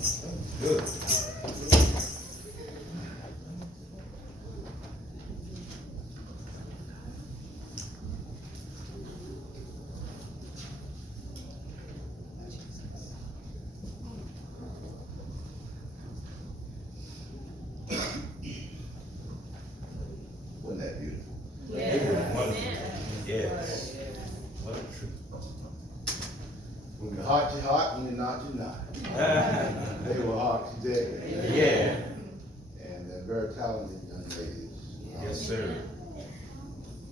Good. Wasn't that beautiful? Yes. What a truth. When you're hot, you're hot. When you're not, you're not. They were hot today. Yeah. And they're very talented young ladies. Yes, sir.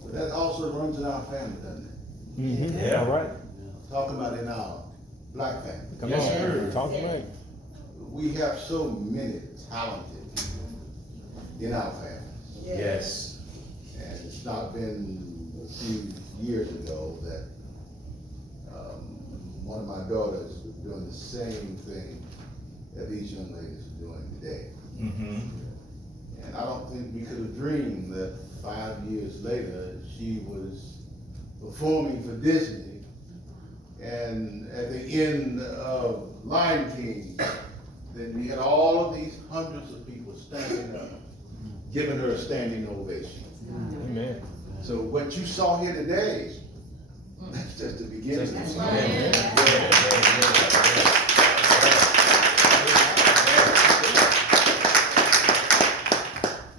But that also runs in our family, doesn't it? Mm-hmm. Yeah. All right. Talk about in our black family. Come Yes, on. sir. Talk about it. We have so many talented people in our family. Yes. And it's not been a few years ago that one of my daughters was doing the same thing that these young ladies are doing today. Mm-hmm. And I don't think we could have dreamed that 5 years later, she was performing for Disney. And at the end of Lion King, then we had all of these hundreds of people standing up, giving her a standing ovation. Amen. So what you saw here today, that's just the beginning.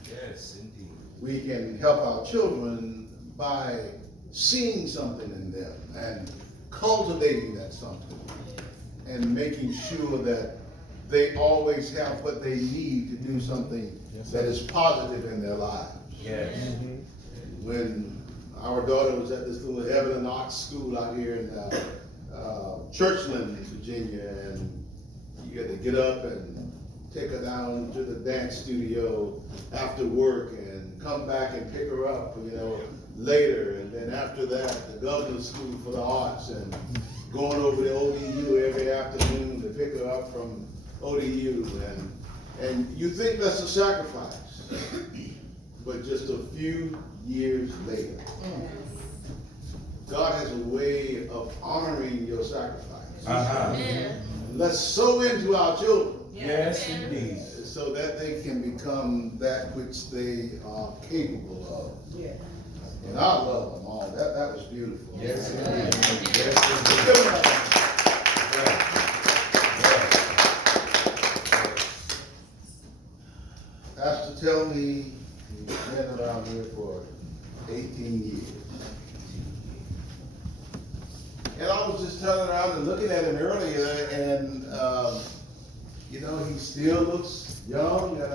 Yes, indeed. We can help our children by seeing something in them and cultivating that something and making sure that they always have what they need to do something that is positive in their lives. Yes. When our daughter was at this little Evelyn Arts School out here in Churchland, Virginia, and you had to get up and take her down to the dance studio after work and come back and pick her up, later. And then after that, the Governor's School for the Arts and going over to ODU every afternoon to pick her up from ODU. And you think that's a sacrifice, but just a few years later, God has a way of honoring your sacrifice. Uh-huh. Let's sow into our children Yes, indeed. so that they can become that which they are capable of. Yeah. And I love them all. That was beautiful. Yes, indeed. Yes, Pastor, tell me, you've been around here for 18 years. And I was just turning around and looking at him earlier, and he still looks young, and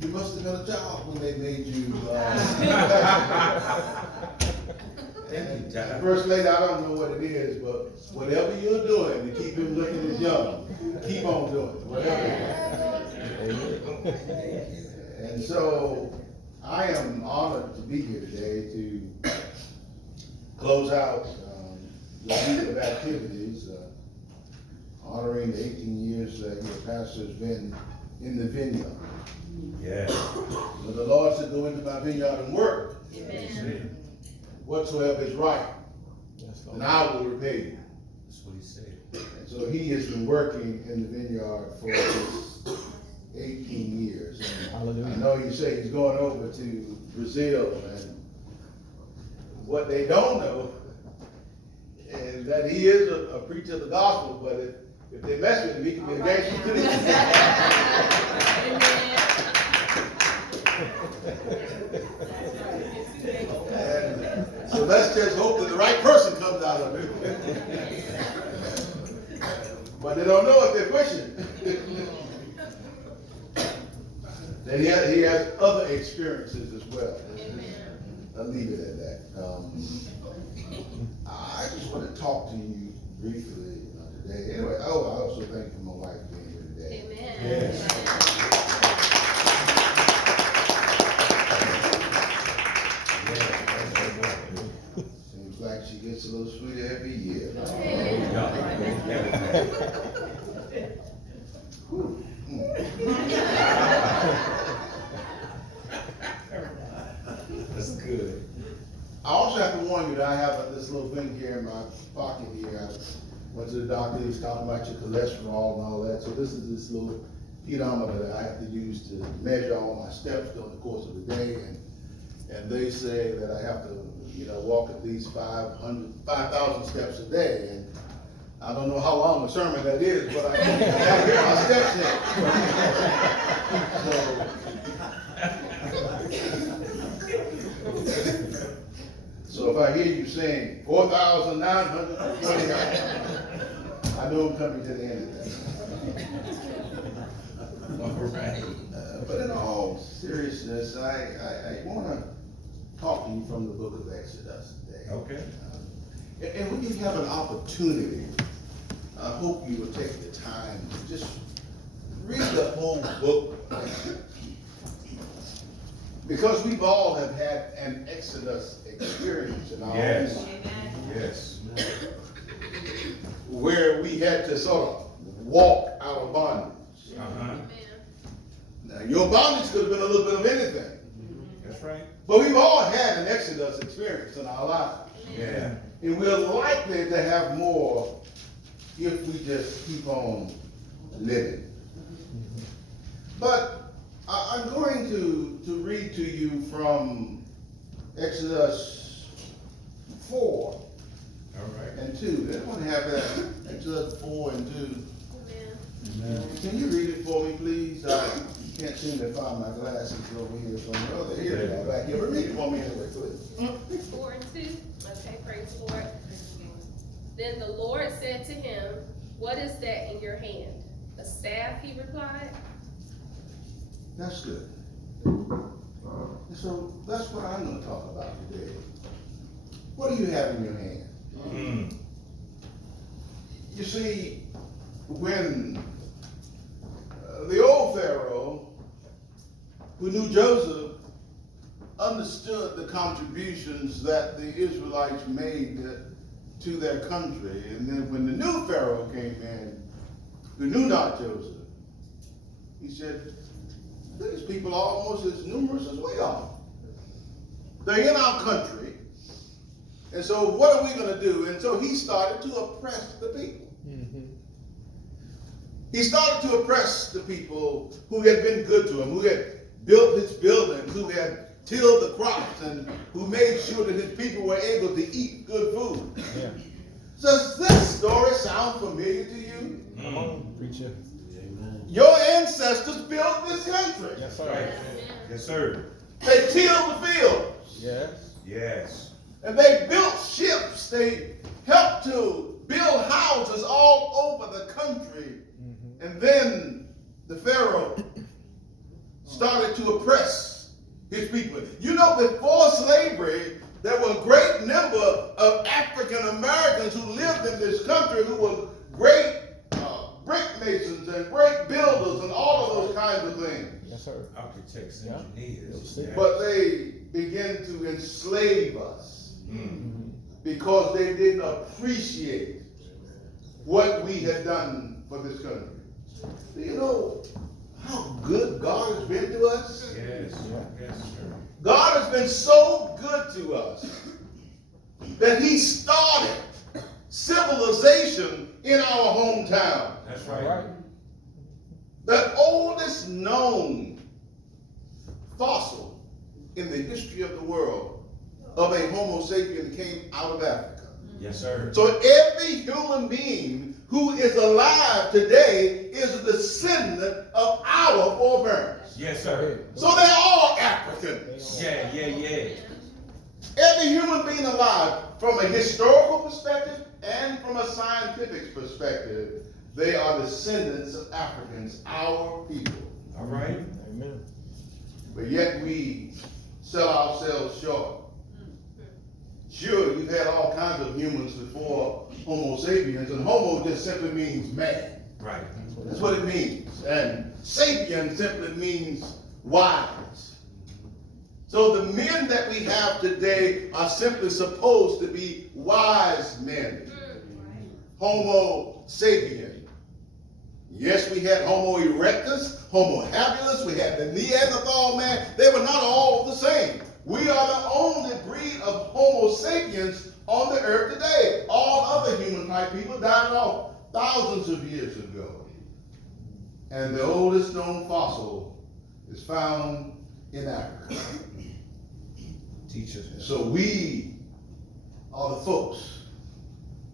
you must have been a child when they made you. Thank you, John. First lady, I don't know what it is, but whatever you're doing to keep him looking as young, keep on doing it, whatever it is. And so I am honored to be here today to close out the week of activities, honoring the 18 years that your pastor has been in the vineyard. Yes. When the Lord said, go into my vineyard and work, Amen. whatsoever is right, and I will repay you. That's what he said. And so he has been working in the vineyard for 18 years. And Hallelujah. I know you say he's going over to Brazil, and what they don't know is that he is a preacher of the gospel, but if they mess with him, he can be a gangster too. And so let's just hope that the right person comes out of it. But they don't know if they're pushing. Then he has other experiences as well. I'll leave it at that. I just want to talk to you briefly today. Anyway, I also thank you for my wife being here today. Amen. Yes. Seems like she gets a little sweeter every year. That's good. I also have to warn you that I have this little thing here in my pocket here. Went to the doctor, he was talking about your cholesterol and all that. So this is this little pedometer that I have to use to measure all my steps during the course of the day. And they say that I have to, walk at least 5,000 steps a day. And I don't know how long a sermon that is, but I gotta get my steps in. So if I hear you saying 4,929, I know I'm coming to the end of that. All right. But in all seriousness, I want to talk to you from the book of Exodus today. Okay. And when you have an opportunity, I hope you will take the time to just read the whole book. Because we've all have had an Exodus experience in our Yes. lives, Yes. where we had to sort of walk out of bondage. Uh-huh. Now, your bondage could have been a little bit of anything, That's right. but we've all had an Exodus experience in our lives. Yeah. And we're likely to have more if we just keep on living. But I'm going to read to you from Exodus 4 All right. and 2. Everyone have that? Exodus 4 and 2. Can you read it for me, please? I can't seem to find my glasses over here somewhere. Oh, here they are, back here. But read it for me anyway, please. 4 and 2. Okay, praise the Lord. Then the Lord said to him, "What is that in your hand?" "A staff," he replied. That's good. And so that's what I'm going to talk about today. What do you have in your hand? Mm. You see, when the old Pharaoh, who knew Joseph, understood the contributions that the Israelites made to their country, and then when the new Pharaoh came in, who knew not Joseph, he said, "These people are almost as numerous as we are. They're in our country. And so what are we going to do?" And so he started to oppress the people. He started to oppress the people who had been good to him, who had built his buildings, who had tilled the crops, and who made sure that his people were able to eat good food. Yeah. Does this story sound familiar to you? Come on, preacher. Your ancestors built this country. Yes, Right. sir. Yes, sir. They tilled the fields. Yes. Yes. And they built ships. They helped to build houses all over the country. And then the Pharaoh started to oppress his people. You know, before slavery, there were a great number of African Americans who lived in this country who were great brick masons and great builders and all of those kinds of things. Yes, sir. Architects, Yeah. engineers. Yeah. But they began to enslave us Mm. because they didn't appreciate what we had done for this country. Do you know how good God has been to us? Yes. Yes, sir. God has been so good to us that he started civilization in our hometown. That's All right. right. The oldest known fossil in the history of the world of a Homo sapien came out of Africa. Yes, sir. So every human being who is alive today is a descendant of our forebears. Yes, sir. So they're all Africans. Yeah, yeah, yeah. Every human being alive, from a historical perspective and from a scientific perspective, they are descendants of Africans, our people. All right. Amen. But yet we sell ourselves short. Sure, we've had all kinds of humans before Homo sapiens, and Homo just simply means man. Right. That's what it means. And sapien simply means wise. So the men that we have today are simply supposed to be wise men. Homo sapien. Yes, we had Homo erectus, Homo habilis, we had the Neanderthal man. They were not all the same. We are the only breed of Homo sapiens on the earth today. All other human type people died off thousands of years ago. And the oldest known fossil is found in Africa. Teachers. So we are the folks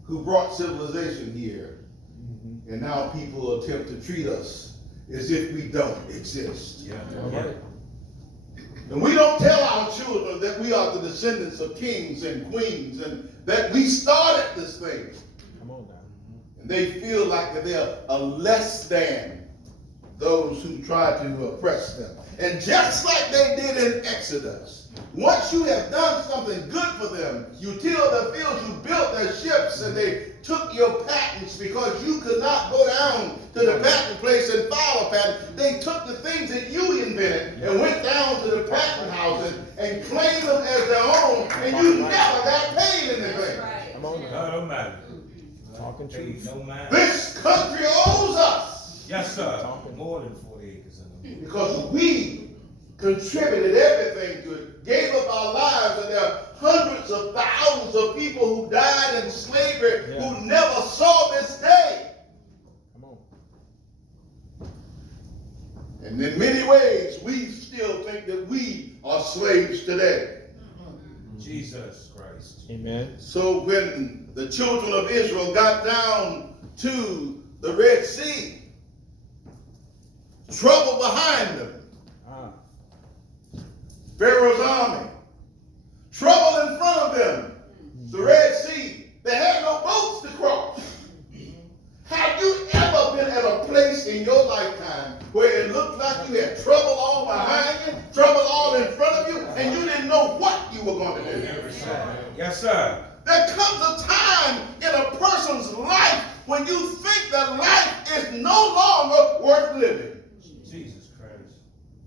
who brought civilization here. And now people attempt to treat us as if we don't exist. Yeah. Right. And we don't tell our children that we are the descendants of kings and queens and that we started this thing. Come on now. And they feel like that they're a less than those who try to oppress them. And just like they did in Exodus, once you have done something good for them, you tilled their fields, you built their ships, and they took your patents because you could not go down to the patent place and file a patent. They took the things that you invented and went down to the patent houses and claimed them as their own, and you never got paid anything. Come on now. God Almighty. Talking Hey, truth. no man. This country owes us Yes, sir. More than 40 acres in the because we contributed everything to it, gave up our lives, and there are hundreds of thousands of people who died in slavery who never saw this day. Come on. And in many ways, we still think that we are slaves today. Jesus Christ. Amen. So when the children of Israel got down to the Red Sea, trouble behind them, Pharaoh's army, trouble in front of them, the Red Sea. They had no boats to cross. Have you ever been at a place in your lifetime where it looked like you had trouble all behind you, trouble all in front of you, and you didn't know what you were going to do? Yes, sir. There comes a time in a person's life when you think that life is no longer worth living. Jesus Christ.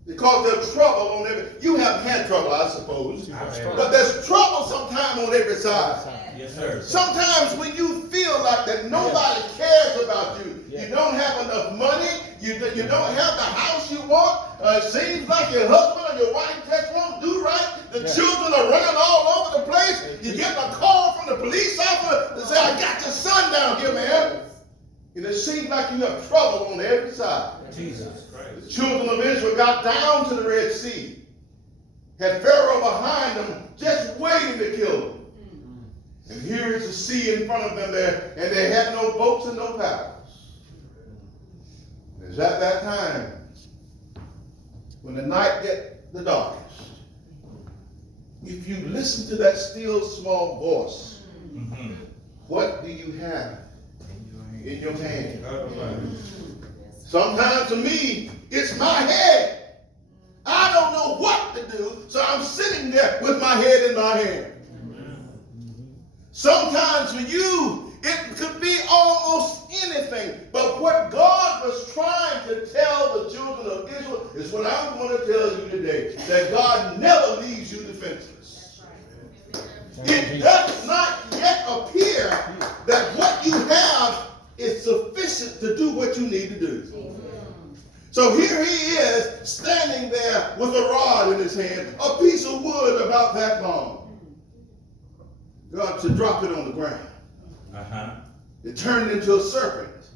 Because there's trouble on every. You haven't had trouble, I suppose. I've had But there's trouble sometime on every side. Yes, sir. Sometimes when you feel like that nobody cares about you, you don't have enough money, you don't have the house you want, it seems like your husband or your wife just won't do right, the children are running all over the place, you get a call from the police officer to say, I got your son down here, man. And it seems like you have trouble on every side. Jesus Christ. The children of Israel got down to the Red Sea, had Pharaoh behind them, just waiting to kill them. And here is the sea in front of them there, and they had no boats and no paddles. It's at that time, when the night get the darkest, if you listen to that still small voice, what do you have in your hand? God Almighty. Sometimes to me, it's my head. I don't know what to do, so I'm sitting there with my head in my hand. Sometimes for you, it could be almost anything. But what God was trying to tell the children of Israel is what I'm going to tell you today, that God never leaves you defenseless. It does not yet appear that what you have is sufficient to do what you need to do. So here he is, standing there with a rod in his hand, a piece of wood about that long. God said, drop it on the ground. It turned into a serpent.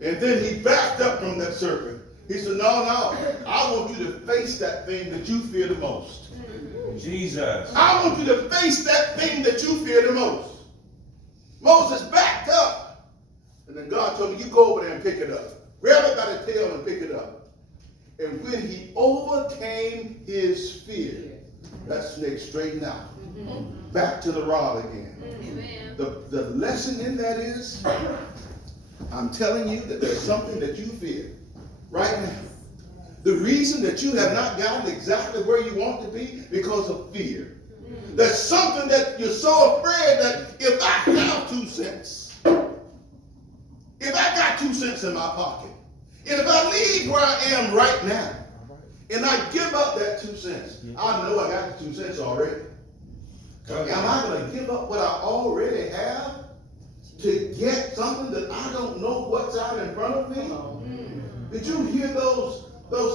And then he backed up from that serpent. He said, no, I want you to face that thing that you fear the most. Jesus. I want you to face that thing that you fear the most. Moses backed up. And then God told me, you go over there and pick it up. Grab it by the tail and pick it up. And when he overcame his fear, that snake straightened out. Back to the rod again. The lesson in that is, I'm telling you that there's something that you fear right now. The reason that you have not gotten exactly where you want to be, because of fear. There's something that you're so afraid that if I have 2 cents, if I got 2 cents in my pocket, and if I leave where I am right now, and I give up that 2 cents, I know I got the 2 cents already. Am I going to give up what I already have to get something that I don't know what's out in front of me? Did you hear those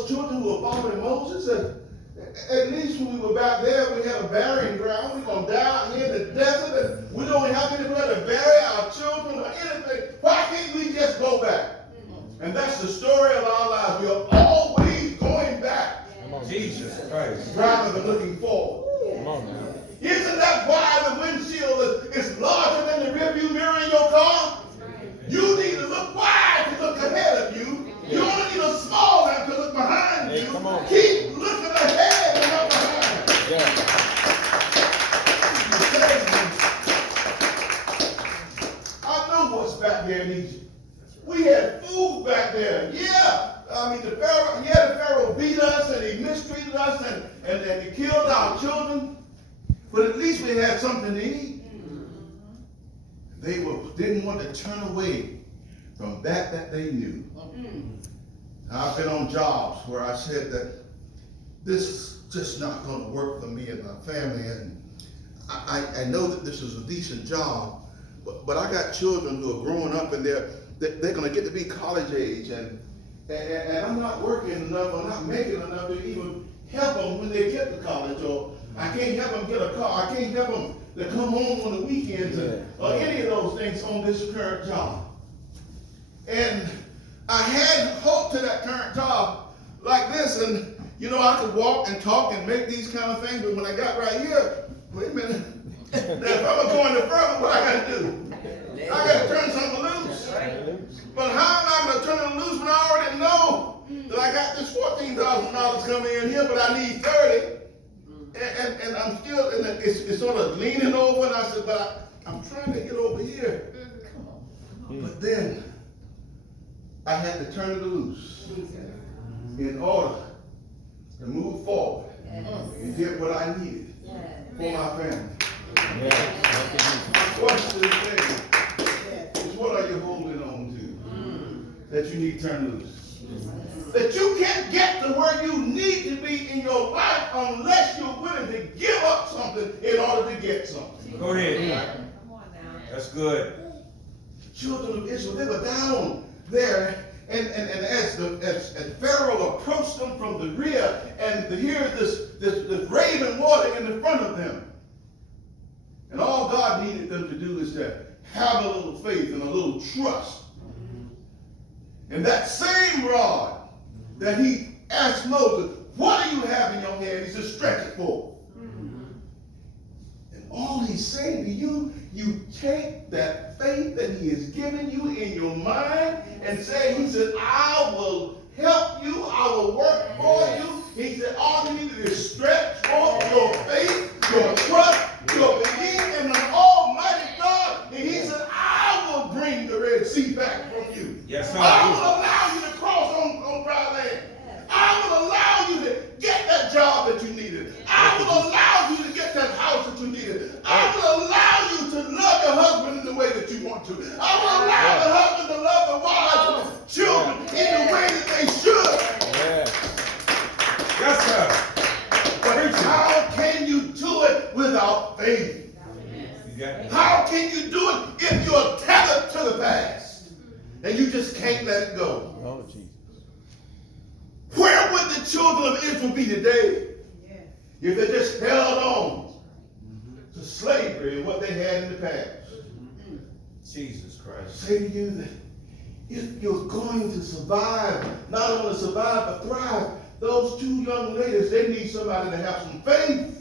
children who were following Moses? At least when we were back there, we had a burying ground. We're going down here in the desert, and we don't have anywhere to bury our children or anything. Why can't we just go back? And that's the story of our lives. We are always going back. Jesus Christ. Rather than looking forward. Come on now. Isn't that why the windshield is larger than the rearview mirror in your car? You need to look wide to look ahead of you. You only need a small one to look behind you. Come on. Keep looking ahead and not behind. Yeah. I know what's back there in Egypt. We had food back there. Yeah. I mean, the Pharaoh beat us and he mistreated us and he killed our children. But at least we had something to eat. They didn't want to turn away from that they knew. I've been on jobs where I said that this is just not going to work for me and my family. And I know that this is a decent job, but I got children who are growing up and they're going to get to be college age. And I'm not working enough, I'm not making enough to even help them when they get to college, or I can't help them get a car, I can't help them to come home on the weekends, or any of those things on this current job. And I had hope to that current job like this, and I could walk and talk and make these kind of things, but when I got right here, wait a minute, now if I'm going to further, what I got to do? I got to turn something loose. But how am I going to turn it loose when I already know that I got this $14,000 coming in here, but I need 30, and I'm still, it's sort of leaning over, and I said, but I'm trying to get over here. But then I had to turn it loose in order to move forward and get what I needed for my family. My question is what are you holding on to that you need to turn loose? That you can't get to where you need to be in your life unless you're willing to give up something in order to get something. Go ahead. That's good. Children of Israel, they were down there, and as Pharaoh approached them from the rear, and to hear this raving water in the front of them. And all God needed them to do is to have a little faith and a little trust. And that same rod that he asked Moses, what do you have in your hand? He said, stretch it forth. And all he's saying to you, you take that faith that he has given you in your mind and say, he said, I will help you, I will work for you. He said, all you need to do is stretch forth your faith, your trust, your belief in an almighty God. And he said, I will bring the Red Sea back from you. Yes, sir. I will allow you to cross on dry land. I will allow you to get that job that you needed. I will allow you to get that house that you needed. I will allow you to love your husband in the way that you want to. I will allow the husband to love the wives and the children in the way that they should. Yes, sir. But how can you do it without faith? You got it. How can you do it if you're tethered to the past and you just can't let it go? Oh, Jesus. Where would the children of Israel be today if they just held on to slavery and what they had in the past? Jesus Christ. Say to you that if you're going to survive, not only survive but thrive, those two young ladies, they need somebody to have some faith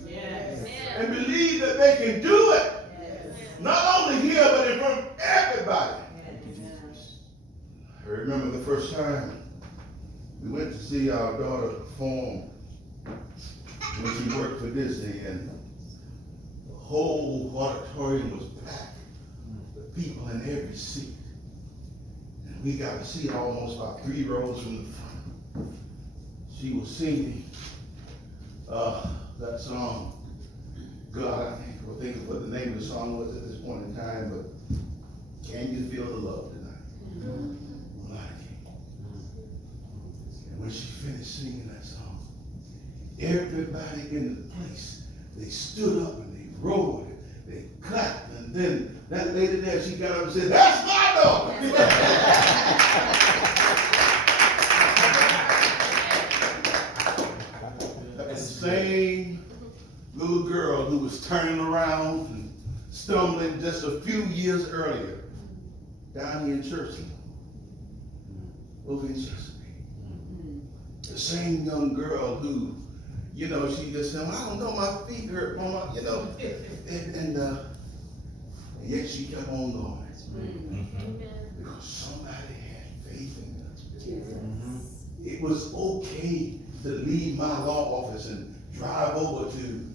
and believe that they can do it. Not only here, but in front of everybody. I remember the first time we went to see our daughter perform when she worked for Disney, and the whole auditorium was packed with people in every seat. And we got to see her almost about 3 rows from the front. She was singing that song. God, I can't think of what the name of the song was at this point in time, but can you feel the love tonight? Well, I can. And when she finished singing that song, everybody in the place, they stood up and they roared, they clapped, and then that lady there, she got up and said, that's my daughter. That's the happened just a few years earlier, down here in Churchill, over in Chesapeake. The same young girl who, you know, she just said, well, I don't know, my feet hurt, Mama, you know, and yet she kept on going. Because somebody had faith in her. It was okay to leave my law office and drive over to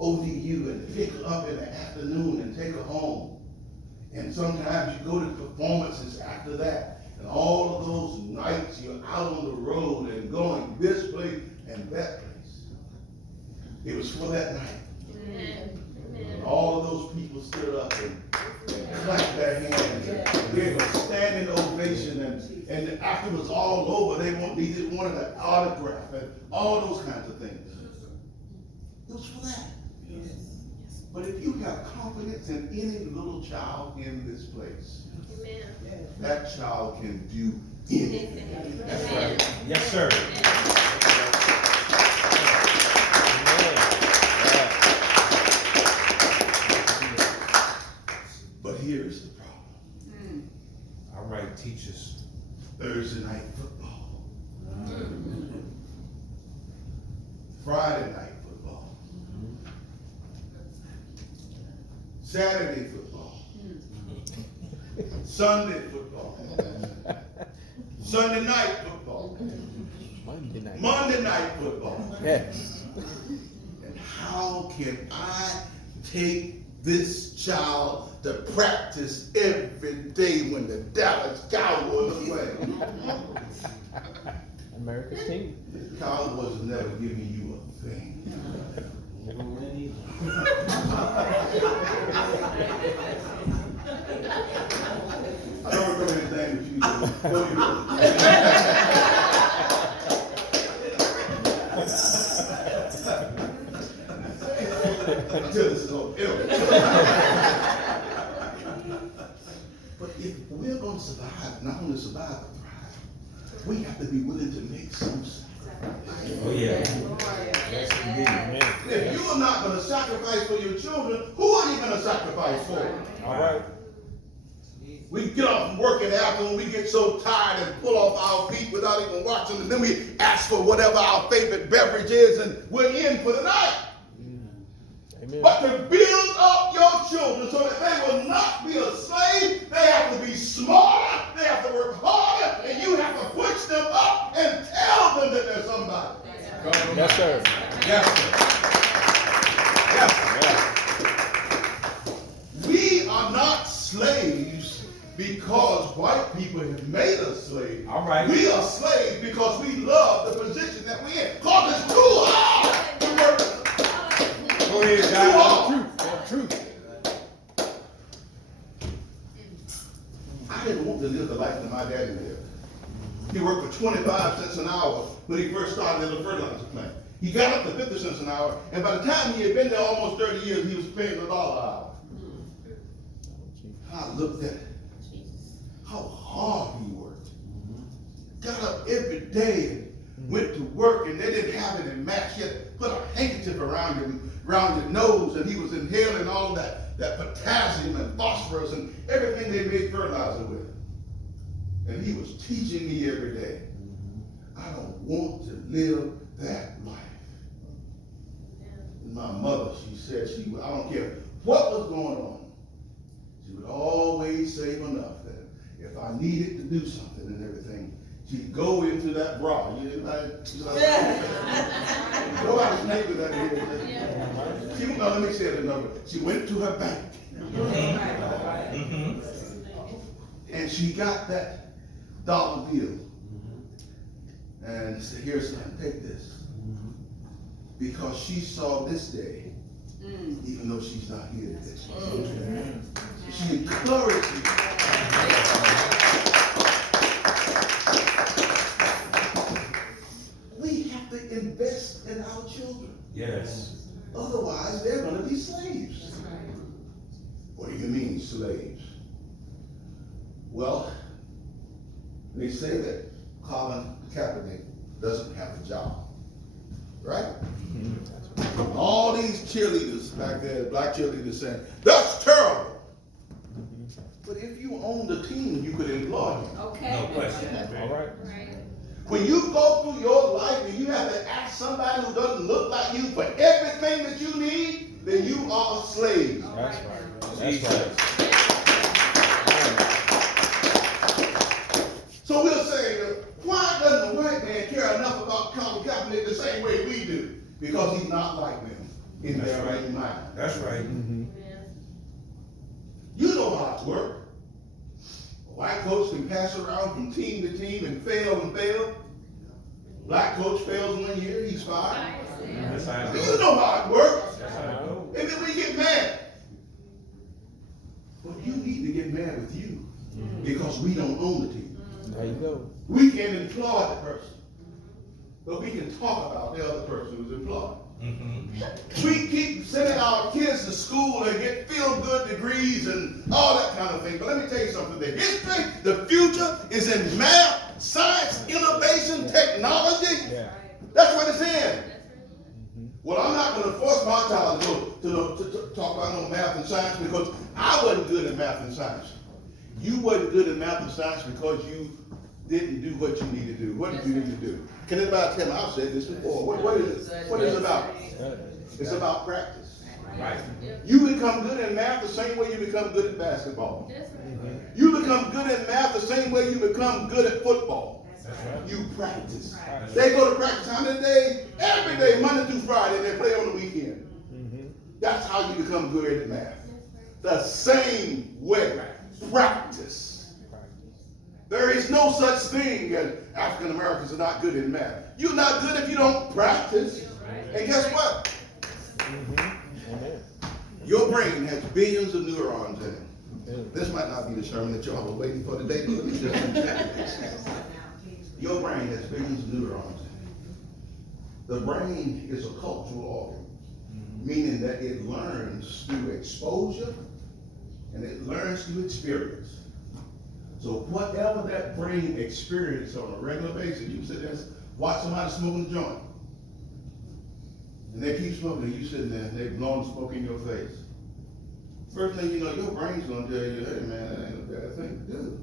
ODU and pick her up in the afternoon and take her home. And sometimes you go to performances after that, and all of those nights you're out on the road and going this place and that place. It was for that night. And all of those people stood up and clapped their hands and gave a standing ovation, and after it was all over, they wanted an autograph and all those kinds of things. It was for that. But if you have confidence in any little child in this place, that child can do anything. That's right. Yes, sir. But here's the problem. All right, teachers. Thursday night football. Friday night football. Saturday football. Sunday football. Sunday night football. Monday night football. Yes. And how can I take this child to practice every day when the Dallas Cowboys play? America's team. The Cowboys are never giving you a thing. I don't remember anything with you. Until this is over. But if we're going to survive, not only survive, but thrive, we have to be willing to make some sacrifice. Oh, yeah. Yes, indeed. If you are not going to sacrifice for your children, who are you going to sacrifice for? All right. We get off from work in the afternoon, we get so tired and pull off our feet without even watching, and then we ask for whatever our favorite beverage is, and we're in for the night. Amen. But to build up your children so that they will not be a slave, they have to be smarter, they have to work harder, and you have to push them up and tell them that they're somebody. Yes, sir. Yes, sir. Yes. We are not slaves because white people have made us slaves. All right. We are slaves because we love the position that we're in. Because it's too hard to work. Go ahead, Too guys. hard. Truth. I didn't want to live the life that my daddy lived. He worked for 25 cents an hour when he first started at a fertilizer plant. He got up to 50 cents an hour, and by the time he had been there almost 30 years, he was paying $1 an hour. I looked at how hard he worked. Got up every day and went to work, and they didn't have any mask yet. Put a handkerchief around your nose, and he was inhaling all that potassium and phosphorus and everything they made fertilizer with. And he was teaching me every day. I don't want to live that life. And my mother, she said I don't care what was going on, she would always save enough that if I needed to do something and everything, she'd go into that bra. Nobody's neighbor that here. Let me say it another way. She went to her bank. And she got that dollar bill. And said, "Here's son, take this." Because she saw this day, even though she's not here today. She encouraged me. We have to invest in our children. Yes. Otherwise, they're going to be slaves. What do you mean, slaves? Well, they say that Colin Kaepernick doesn't have a job, right? That's All these cheerleaders back there, black cheerleaders saying, that's terrible. But if you own the team, you could employ him. Okay. No question. All right. Right. When you go through your life and you have to ask somebody who doesn't look like you for everything that you need, then you are a slave. That's right. That's Jesus. right. So we'll say, why doesn't the white man care enough about Colin Kaepernick the same way we do? Because he's not like them in That's their right. own mind. That's right. Mm-hmm. You know how it works. A white coach can pass around from team to team and fail and fail. Black coach fails 1 year, he's fired. That's how it You goes. know how it works. That's how it goes. And then we get mad. But you need to get mad with you because we don't own the team. There you go. We can employ the person, but we can talk about the other person who's employed. We keep sending our kids to school and get feel-good degrees and all that kind of thing. But let me tell you something. The history, the future is in math, science, innovation, technology. Yeah. That's what it's in. Well, I'm not going to force my child to talk about no math and science because I wasn't good at math and science. You wasn't good at math and science because you didn't do what you need to do. What did you need to do? Can anybody tell me? I've said this before. What is it? What is it about? It's about practice. Right. You become good at math the same way you become good at basketball. That's right. You become good at math the same way you become good at football. That's right. You practice. That's They go to practice how many days? Every day, Monday through Friday, and they play on the weekend. Mm-hmm. That's how you become good at math. The same way. Practice. There is no such thing as African Americans are not good in math. You're not good if you don't practice. And guess what? Mm-hmm. Amen. Your brain has billions of neurons in it. Amen. This might not be the sermon that y'all were waiting for today, but let me just your brain has billions of neurons in it. The brain is a cultural organ, meaning that it learns through exposure and it learns through experience. So whatever that brain experiences on a regular basis, you sit there and watch somebody smoking a joint. And they keep smoking, and you sitting there and they blowing smoke in your face. First thing you know, your brain's gonna tell you, hey man, that ain't a bad thing to do.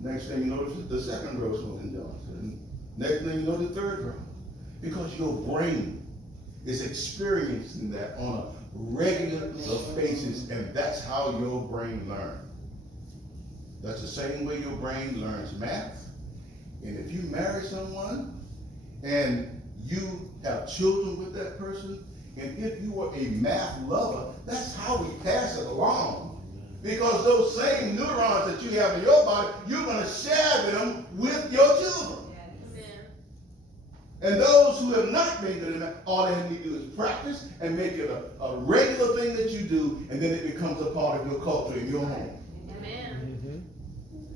Next thing you know, it's the second row smoking joints. And next thing you know, the third row. Because your brain is experiencing that on a regular basis, and that's how your brain learns. That's the same way your brain learns math. And if you marry someone and you have children with that person, and if you are a math lover, that's how we pass it along. Because those same neurons that you have in your body, you're going to share them with your children. And those who have not been good enough, all they need to do is practice and make it a regular thing that you do, and then it becomes a part of your culture in your home. Amen.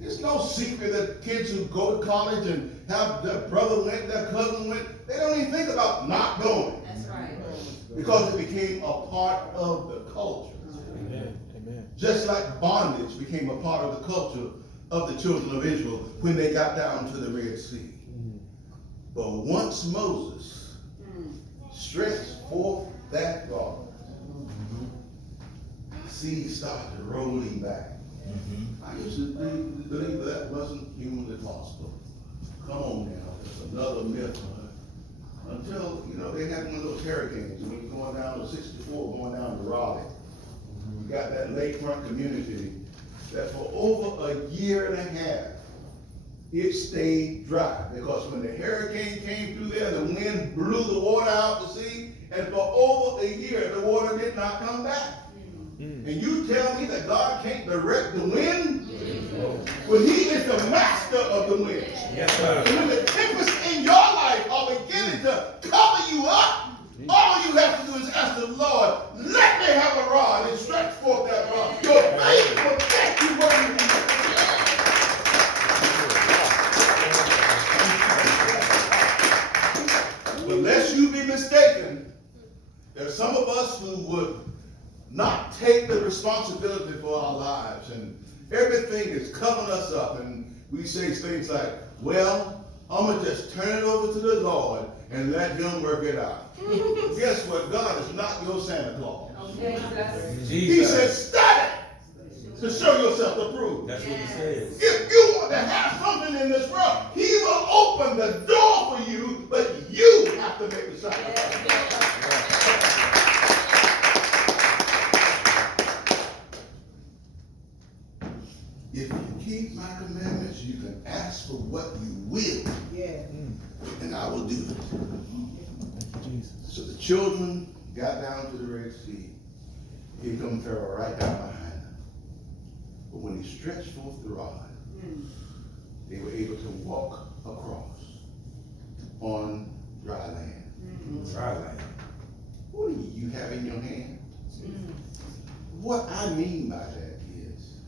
It's no secret that kids who go to college and have their brother went, their cousin went, they don't even think about not going. That's right. Because it became a part of the culture. Amen. Amen. Just like bondage became a part of the culture of the children of Israel when they got down to the Red Sea. But once Moses stretched forth that rod, the sea started rolling back. I used to believe that wasn't humanly possible. Come on now, there's another myth. Until, they had one of those hurricanes, when you're going down to 64, going down to Raleigh. You got that lakefront community that for over a year and a half, it stayed dry. Because when the hurricane came through there, the wind blew the water out to sea, and for over a year, the water did not come back. And you tell me that God can't direct the wind? Well, he is the master of the wind. Yes, sir. And when the tempests in your life are beginning to cover you up, all you have to do is ask the Lord, let me have a rod, and stretch forth that rod. Your faith will take you where you need to. But lest you be mistaken, there's some of us who would not take the responsibility for our lives, and everything is covering us up, and we say things like, well, I'm gonna just turn it over to the Lord and let him work it out. Guess what? God is not your Santa Claus. He said, study to show yourself approved. That's what he says. If you want to have something in this world, he will open the door for you, but you have to make the sacrifice. If you keep my commandments, you can ask for what you will, and I will do it. Thank you, Jesus. So the children got down to the Red Sea. Here come Pharaoh right down behind them. But when he stretched forth the rod, they were able to walk across on dry land. Dry land. What do you have in your hand? What I mean by that is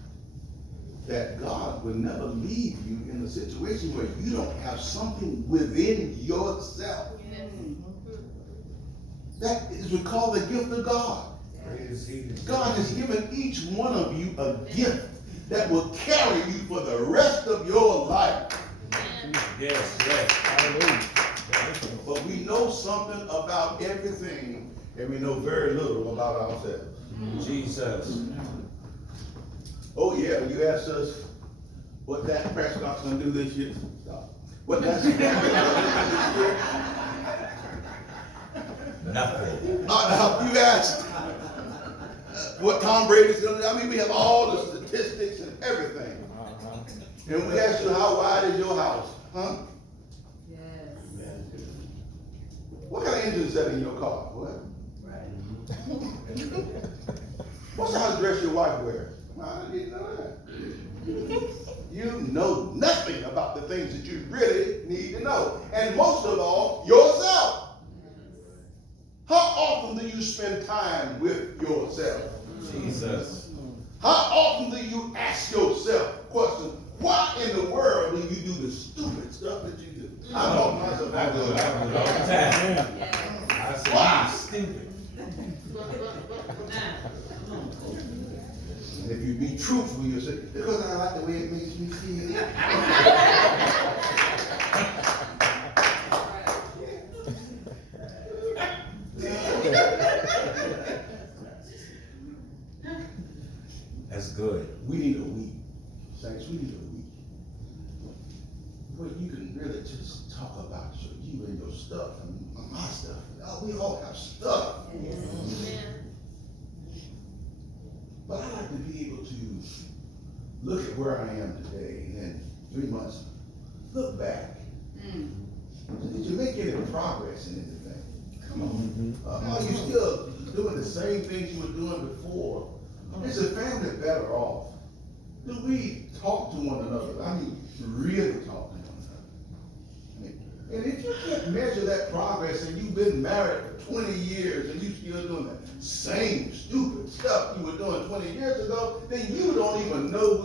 that God will never leave you in a situation where you don't have something within yourself. That is what we call the gift of God. Praise he. God has given each one of you a gift that will carry you for the rest of your life. Yes, yes. Hallelujah. But we know something about everything, and we know very little about ourselves. Jesus. Oh yeah, you asked us what Dak Prescott's gonna do this year. Stop. What Dak Prescott's gonna do this year. Nothing. You asked what Tom Brady's gonna do. I mean, we have all the statistics and everything. And we asked you, how wide is your house? Huh? What kind of engine is that in your car? What? What size dress your wife wears? I didn't know that. You know nothing about the things that you really need to know. And most of all, yourself. How often do you spend time with yourself? Jesus. How often do you ask yourself questions? Why in the world do you do the stupid stuff that you do? I talk to myself. I do it all the time. I said, Why? you stupid. And if you be truthful, you'll say, because I like the way it makes me feel. That's good. We need a week. Saints, we need a week where you can really just talk about you and your stuff and my stuff. Oh, we all have stuff. But I like to be able to look at where I am today and then 3 months, look back. Did you make any progress in anything? Come on. Are you still doing the same things you were doing before? Is the family better off? Do we talk to one another? I mean, really talk to one another. I mean, and if you can't measure that progress and you've been married for 20 years and you still doing the same stupid stuff you were doing 20 years ago, then you don't even know who